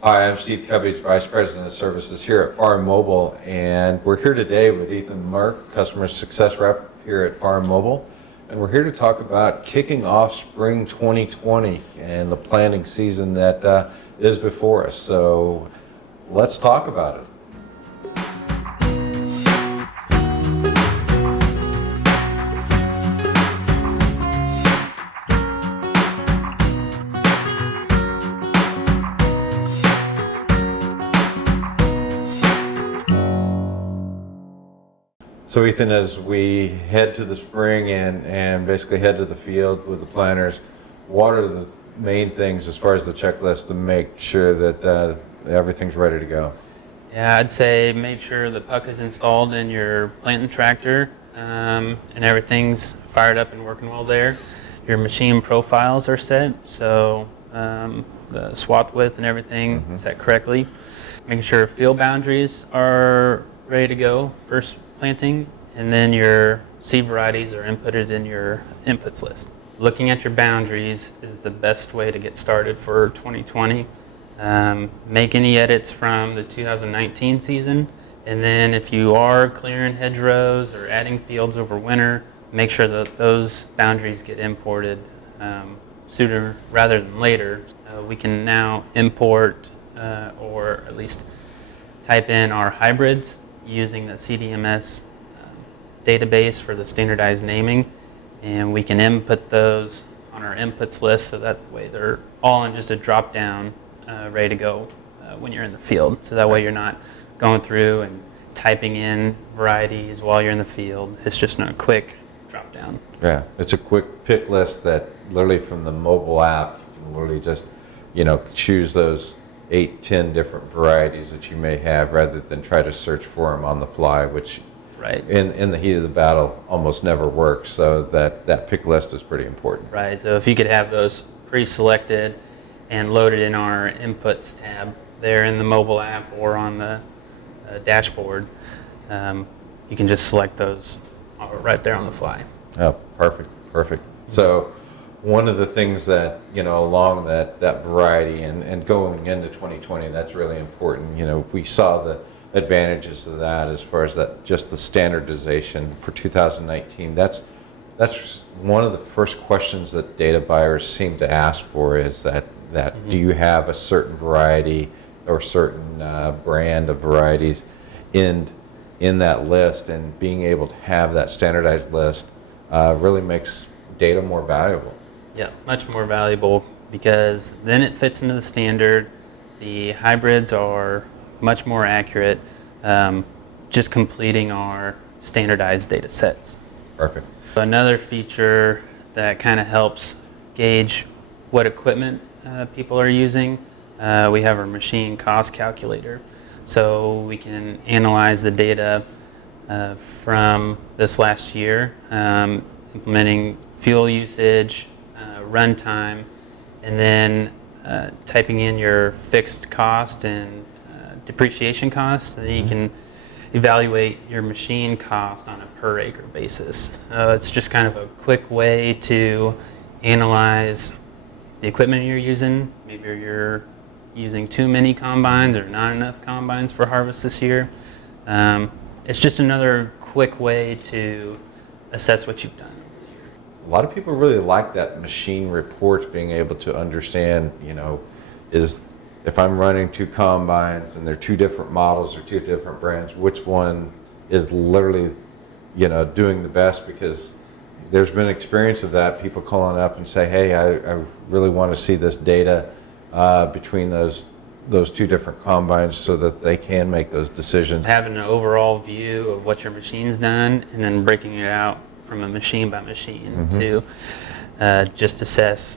Hi, I'm Steve Cubbage, Vice President of Services here at Farmobile, and we're here today with Ethan Merck, Customer Success Rep here at Farmobile, and we're here to talk about kicking off spring 2020 and the planting season that is before us. So let's talk about it. So Ethan, as we head to the spring and basically head to the field with the planters, what are the main things as far as the checklist to make sure that everything's ready to go? Yeah, I'd say make sure the puck is installed in your planting tractor and everything's fired up and working well there. Your machine profiles are set, so the swath width and everything set correctly. Making sure field boundaries are ready to go first planting, and then your seed varieties are inputted in your inputs list. Looking at your boundaries is the best way to get started for 2020. Make any edits from the 2019 season, and then if you are clearing hedgerows or adding fields over winter, make sure that those boundaries get imported sooner rather than later. We can now import or at least type in our hybrids using the CDMS database for the standardized naming, and we can input those on our inputs list so that way they're all in just a drop down ready to go when you're in the field. So that way you're not going through and typing in varieties while you're in the field. It's just a quick drop down. Yeah, it's a quick pick list that literally from the mobile app, you can literally just, choose those 8-10 different varieties that you may have rather than try to search for them on the fly, which in the heat of the battle almost never works. So that pick list is pretty important. Right, so if you could have those pre-selected and loaded in our inputs tab there in the mobile app or on the dashboard, you can just select those right there on the fly. Oh, perfect. So one of the things that, along that variety and going into 2020, that's really important. We saw the advantages of that as far as that, just the standardization for 2019. That's one of the first questions that data buyers seem to ask for is that do you have a certain variety or certain brand of varieties in that list, and being able to have that standardized list really makes data more valuable. Yeah, much more valuable because then it fits into the standard. The hybrids are much more accurate, just completing our standardized data sets. Perfect. Another feature that kind of helps gauge what equipment people are using, we have our machine cost calculator. So we can analyze the data from this last year, implementing fuel usage, runtime, and then typing in your fixed cost and depreciation costs. And then you can evaluate your machine cost on a per acre basis. It's just kind of a quick way to analyze the equipment you're using. Maybe you're using too many combines or not enough combines for harvest this year. It's just another quick way to assess what you've done. A lot of people really like that machine reports, being able to understand, is if I'm running two combines and they're two different models or two different brands, which one is literally, doing the best? Because there's been experience of that, people calling up and say, hey, I really want to see this data between those two different combines so that they can make those decisions. Having an overall view of what your machine's done and then breaking it out from a machine by machine to just assess,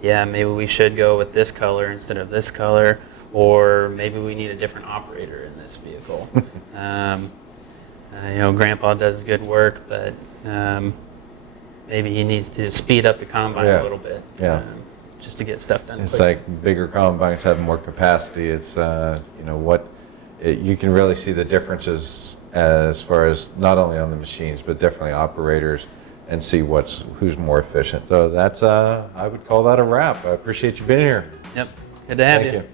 maybe we should go with this color instead of this color, or maybe we need a different operator in this vehicle. Grandpa does good work, but maybe he needs to speed up the combine a little bit. Just to get stuff done. It's quicker. Like bigger combines have more capacity. It's you can really see the differences as far as not only on the machines but definitely operators, and see who's more efficient. So that's I would call that a wrap. I appreciate you being here. Yep, good to have you. Thank you.